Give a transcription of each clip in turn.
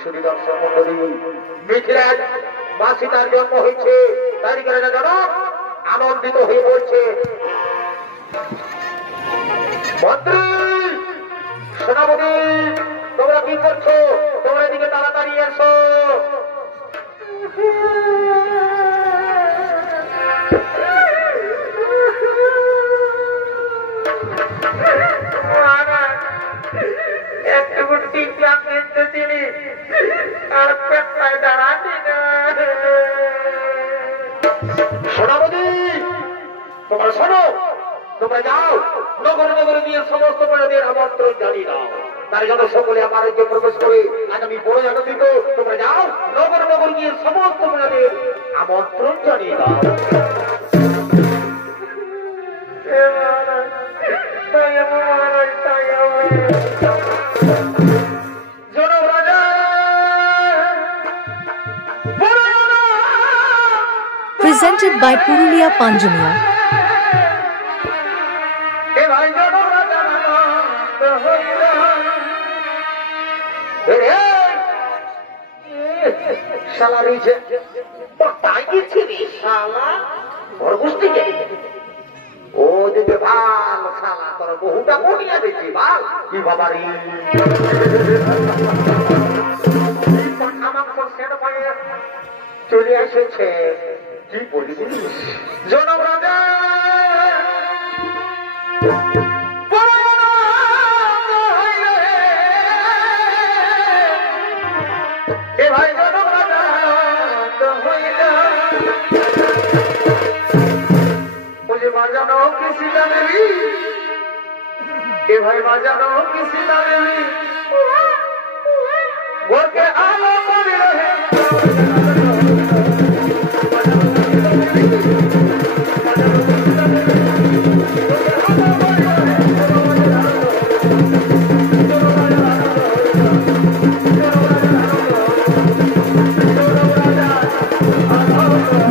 শ্রী দর্শক মন্ডলী, মিথিলাজ মাসি তার জন্ম হয়েছে, তাই কারণে জনক আনন্দিত হয়ে পড়ছে। মন্ত্রী, সেনাপতি, তোমরা কি করছো? তোমরা এদিকে তাড়াতাড়ি এসো। সেনাপতি, তোমরা শোনো, তোমরা যাও নগর নগরে দিয়ে সমস্ত প্রজাদের আমন্ত্রণ জানিয়ে দাও। তার জন্য সকলে আমার রাজ্যে প্রবেশ করে আজ আমি বড় আনন্দিত। তোমরা যাও নগর নগর গিয়ে সমস্ত প্রজাদের আমন্ত্রণ জানিয়ে দাও। Presented by Purulia Panjania. শালা রয়েছে তাই গেছি রে শালা ঘরগুষ্টি কে ও দিকে ভাল শালা তোর বহুটা করিয়া দিচ্ছি ভাল কি বাবা রে চলে এসেছে কি বলি জনক রাজা ভাই জনক রাজা मुझे बाजानो किसी का नहीं ए भाई बाजानो किसी का नहीं बोल के आलो बोल रहे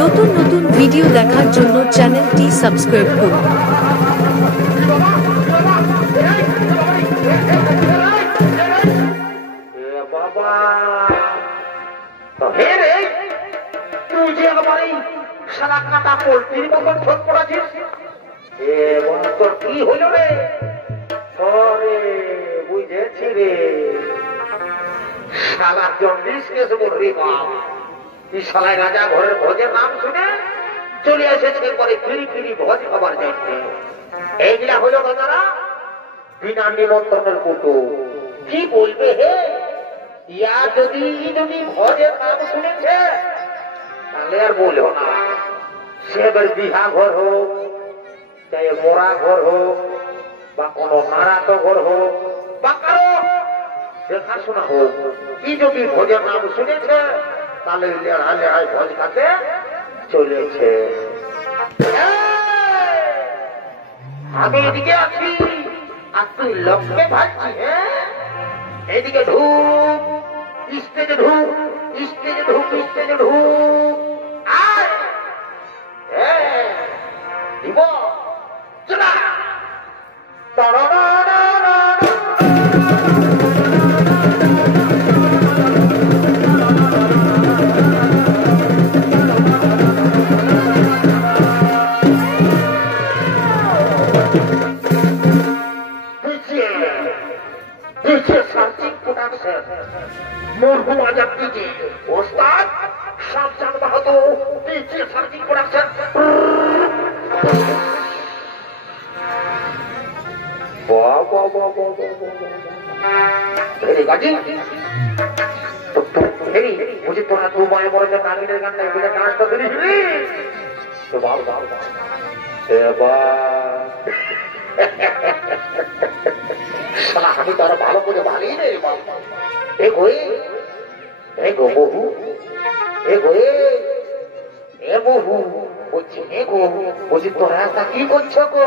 নতুন নতুন ভিডিও দেখার জন্য চ্যানেলটি সাবস্ক্রাইব করুন। সারা কাটা পোল্ট্রির মতন ঠোঁট পড়াছিস তোর কি হইল রে বুঝেছি রে শালার জন্ডিস কেসে বলবি বাবা শালায় রাজা ঘরের ভোজের নাম শুনে চলে এসেছে পরে ফিরি ফিরি ভোজ খাবার জন্য এইগুলা হলো দাদারা বিনা নিমন্ত্রণের কুটুম কি বলবে হে ইয়া যদি ভোজের নাম শুনেছে তাহলে আর বলবো না সে এবার বিহা ঘর হোক চাই মোড়া ঘর হোক বা কোনো মারাত ঘর হোক বা কারো দেখাশোনা হোক কি যদি ভোজের নাম শুনেছে তাহলে লেড়ায় ভোজ খাতে চলেছে আমি এদিকে আছি আর তুই লোককে ভাবছি এদিকে ঢুক স্টেজে ঢুক স্টেজে ঢুক স্টেজে ঢুক দিব চলা মরহুম আজাদ দিদি ওস্তাদ শামসান বাহাদুর পিছে সার্চিং প্রোডাকশন मुझे थोड़ा तू माए मोरे जो नानी ने गाना है डांस तो करी तो बाबा साला हमें तारा भालो मुझे भाली नहीं बाबा एक होए एक बहु एक होए ए बहु বুঝছি গো বুঝি তোরা তা কি করছো গো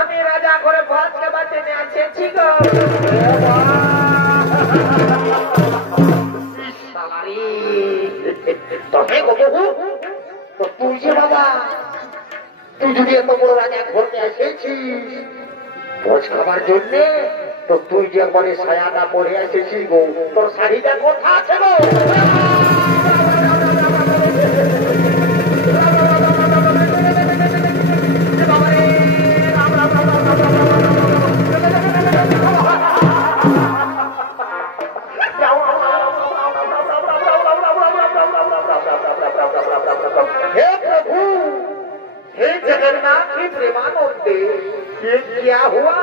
আমি রাজা করে ভোজ খাবার জন্য এসেছি গো সালারি তবে গো বহু তো তুই যে বাবা তুই যদি এত বড় রাজা ঘরে এসেছিস ভোজ খাবার জন্য তো তুই যে একবারে সায়াটা পরে এসেছিস গো, তোর শাড়িটা কথা আছে গো? हे प्रभु, हे जगन्नाथ, हे प्रेमानंद, ये क्या हुआ?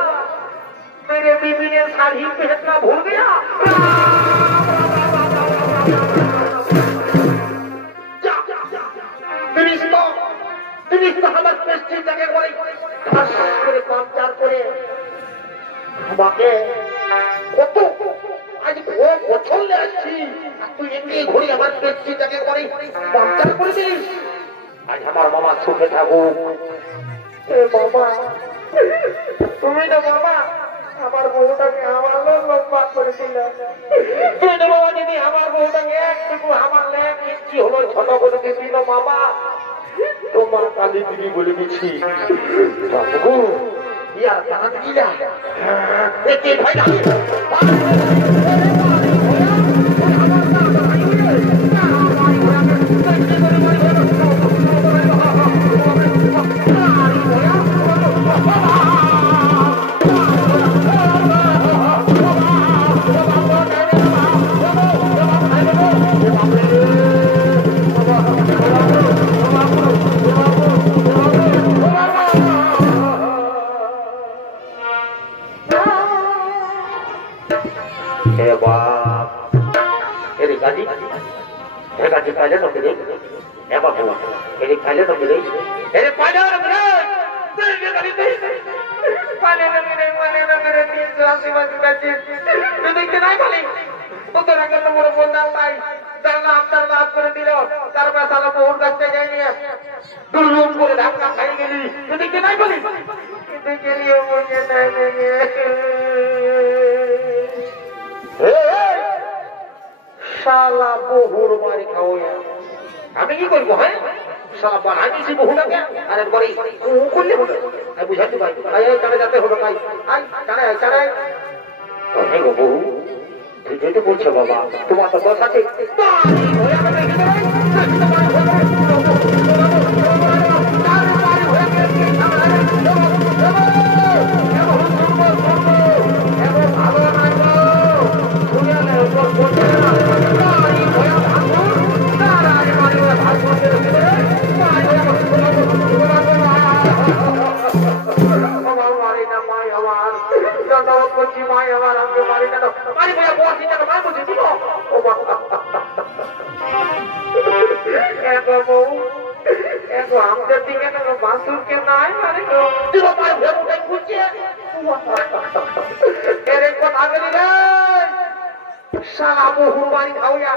मेरे बीबी ने साड़ी पहनना भूल गया। আমার পেস্ট্রি জাগে করে ঠাস করে পাঞ্চার করে আমাকে কত আজ বছর আসছি, তুই এমনি ঘুরে আমার পেস্ট্রি জাগে করে পাঞ্চার করে দিস। আজ আমার মামা সুখে থাকুক। বাবা তুমি তো বাবা আমার বউটাকে আমার লম্বা করে দিলে, তুই তো বাবা যদি আমার বউটাকে একটুকু আমার লেগ ইঞ্চি হলো ছোট করে দিবি না বাবা, তোমার কালী দিদি বলে দিচ্ছি বাবু ইয়ার কাজ দিলা এতে ভাই না শালা বহুর মারি খাও। আমি কি করবো? হ্যাঁ শালা বানাইছি বহুটাকে আর একবারে করলে হবে। আমি বুঝাতে পারি চাড়ে যেতে হবে তাই চাড়ে চাড়ে গো বহু ঠিকই তো বলছো বাবা, তোমার তো দোষ আছে। আমাদের দিকে বাসুর কে নাই মানে কথা বলি রে সারা বহু বাড়ি খাওয়া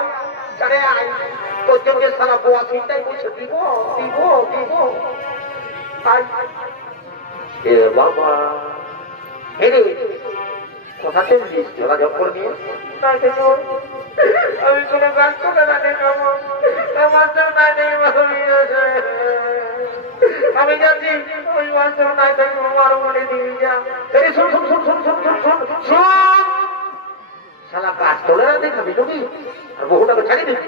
চারে আই তোর জন্য সারা বোয়া চিন্তাই বলছে দিব দিব দিব বাবা কথা চলছিস যোগাযোগ করে নিয়ে আমি কোনো গাছ করে রাখে খাবো আমি যাচ্ছি ওই মাস্টার নাই থাকবো আমার মনে দিয়ে যা শালা গাছ তোলে না দেখাবি তুমি আর বহুটাকে ছাড়ি দিবি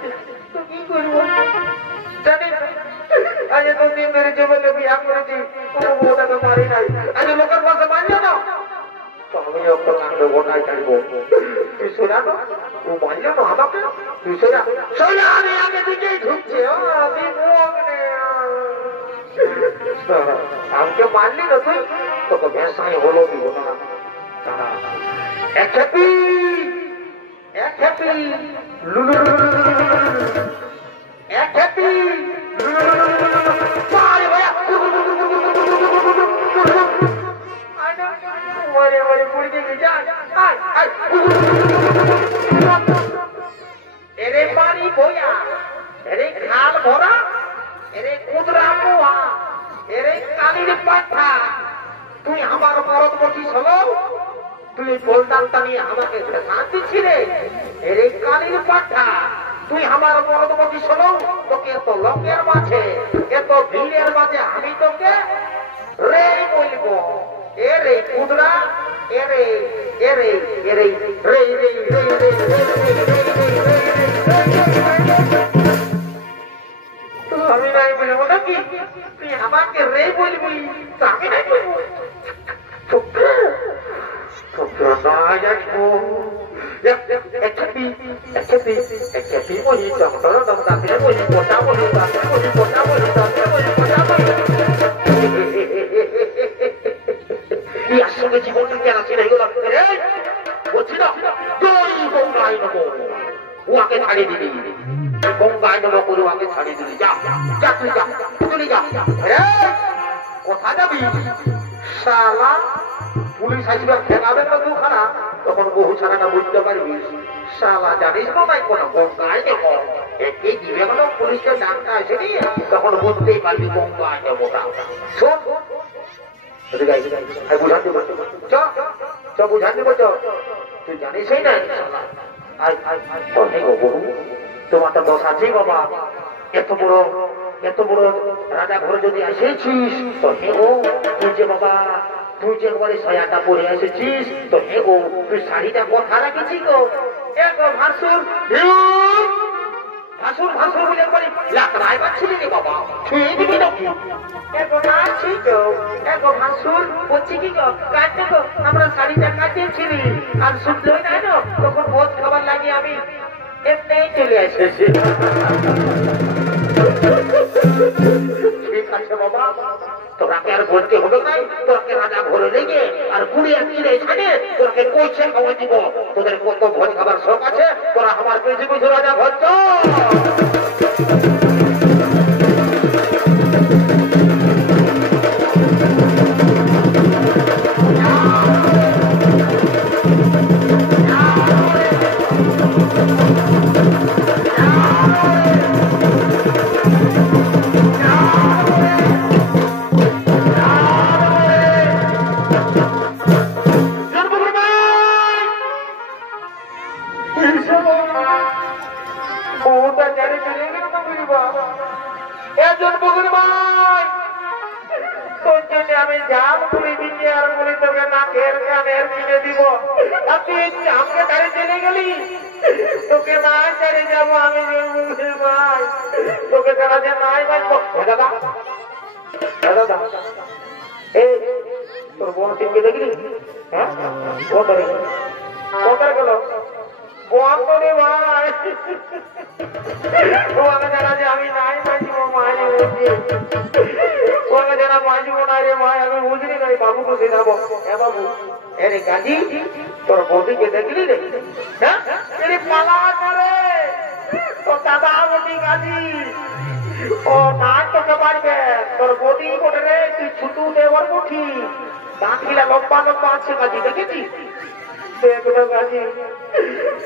তো কি করবো জানি আজ দুদিন ধরে জমিলে বিয়া করেছি কোনো বহুটাকে মারি নাই আজ লোকের পাশে মানলো না আমি একটা কাণ্ড ঘটাই থাকবো তুই শোনা তো ও মানলো না আমাকে তুই শোনা শোনা আমি আগে দিকেই ঢুকছে আমাকে মানলি না তুই তোকে ব্যবসায় হলো দিব না এক হ্যাপি এক হ্যাপি লুলু এক হ্যাপি এরে পানি বইয়া এরে খাল ভরা এরে কুদরা মোয়া এরে কালির পাঠা তুই আমার মরদ বসিস হলো তুই বলতাম নিয়ে আমাকে শান্তি ছিলে এরে কালির পাঠা তুই আমার মরদ বসিস হলো তোকে এত লোকের মাঝে এত ভিড়ের মাঝে আমি তোকে রে বলবো এরে কুদরা এরে এরে এরে রে রে রে আমি নাই বলবো নাকি তুই আমাকে রে বলবি আমি নাই বলবো জীবনটা কেন ছিল বলছি না গঙ্গায় নেবো ওকে ছাড়িয়ে দিবি গঙ্গায় নেবো করে ওকে ছাড়িয়ে দিবি যা যা তুই যা চলে যা কোথা যাবি শালা পুলিশ আসবে ফেলাবে না দুখানা তখন বহু ছাড়াটা বুঝতে পারবি শালা জানিস না নাই কোনো গঙ্গায় নেবো একে দিবে কোনো পুলিশের ডাক্তার আসেনি তখন বুঝতেই পারবি গঙ্গায় নেবো শোন বুঝান দেবো চ বুঝান দেবো তুই জানিসই না বহু তোমার তো দোষ আছেই বাবা এত বড় রাজা ঘরে যদি এসেছিস তো হে গো তুই যে বাবা তুই যে একবারে সয়াটা পরে এসেছিস তো হে গো তুই শাড়িটা কথা রাখেছি গো এগো ভাসুর ভাসুর ভাসুর বলে একবারে লাকড়ায় পাচ্ছিলি রে বাবা ছুঁয়ে দিবি নাকি এগো নাচছি গো এগো ভাসুর বলছি কি গো কাটতে গো আমরা শাড়িটা কাটিয়েছিলি আর শুনলই না না তখন ভোজ খাবার লাগিয়ে আমি এমনিই চলে এসেছি ঠিক আছে বাবা তোরাকে আর বলতে হবে নাই তোরাকে রাজা ঘরে লেগে আর গুড়িয়ে কিনে ছাড়ে তোরাকে কইছে খাওয়া দিব তোদের কত ভোজ খাবার শখ আছে তোরা আমার পেয়েছি বুঝো রাজা ঘর আমি জাম পুরি দিচ্ছি আর পুরি তোকে না ঘের কানের কিনে দিব আর তুই জামকে তাড়ি চলে গেলি তোকে না ছেড়ে যাবো আমি ভাই তোকে তারা যে নাই বাঁচবো দাদা দাদা এই তোর বোন তিনকে দেখলি হ্যাঁ কোথায় গেল বোন তো রে ভাই তোমাকে জানা যে আমি নাই বাঁচবো মারি ওকে জানা বাঁচবো না রে ভাই আমি বুঝলি না বাবুকে শেখাবো হ্যাঁ বাবু এরে কাজী তোর বৌদিকে দেখলি রে হ্যাঁ পালা করে তোর দাদা বৌদি কাজী ও নাচ তোকে পারবে তোর বৌদি কোটে রে তুই ছুটু দেওয়ার মুঠি দাঁতগুলা লম্বা লম্বা আছে কাজী দেখেছি দেখলো কাজী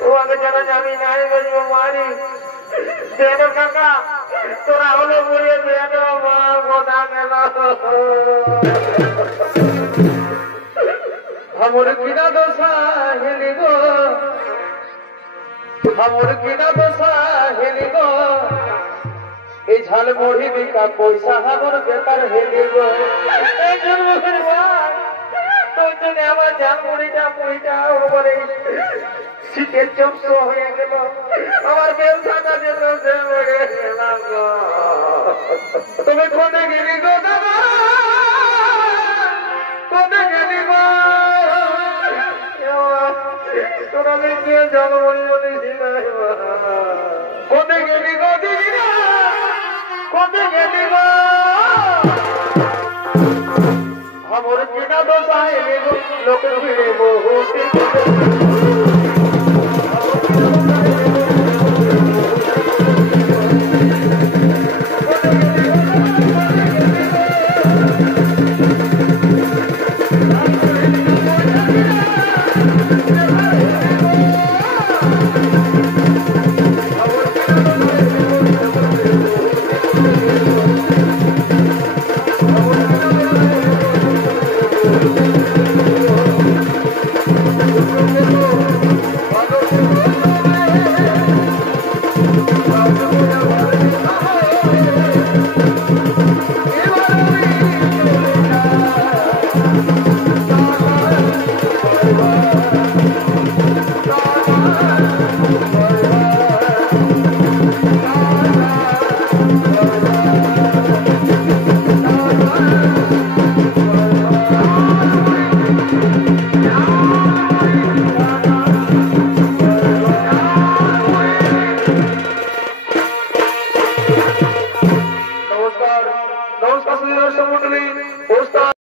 ও আগে জানা যে আমি নাই বাঁচবো মারি দেব কাকা তোরা হলে বলে দেব কথা গেল हमर किना दोसा हेली गो हमर किना दोसा हेली गो ए झाल मोड़ी बिका पैसा हमर बेकार हेली गो ए जन्म करवा तो जने আমার জাল মুড়িটা ওরে শীতে চপসো হয়ে গেল আমার বেলসাটা যেন সে মরে গেল গো তুমি কোনে গেলি গো দাদা কোনে গেলি গো তোরা গিয়ে জন্ম বলেছি কোনে গেলি গো দিদিরা কোনে গেলি গো আমার কিনা দোষায় লোকের ভিড়ে বহু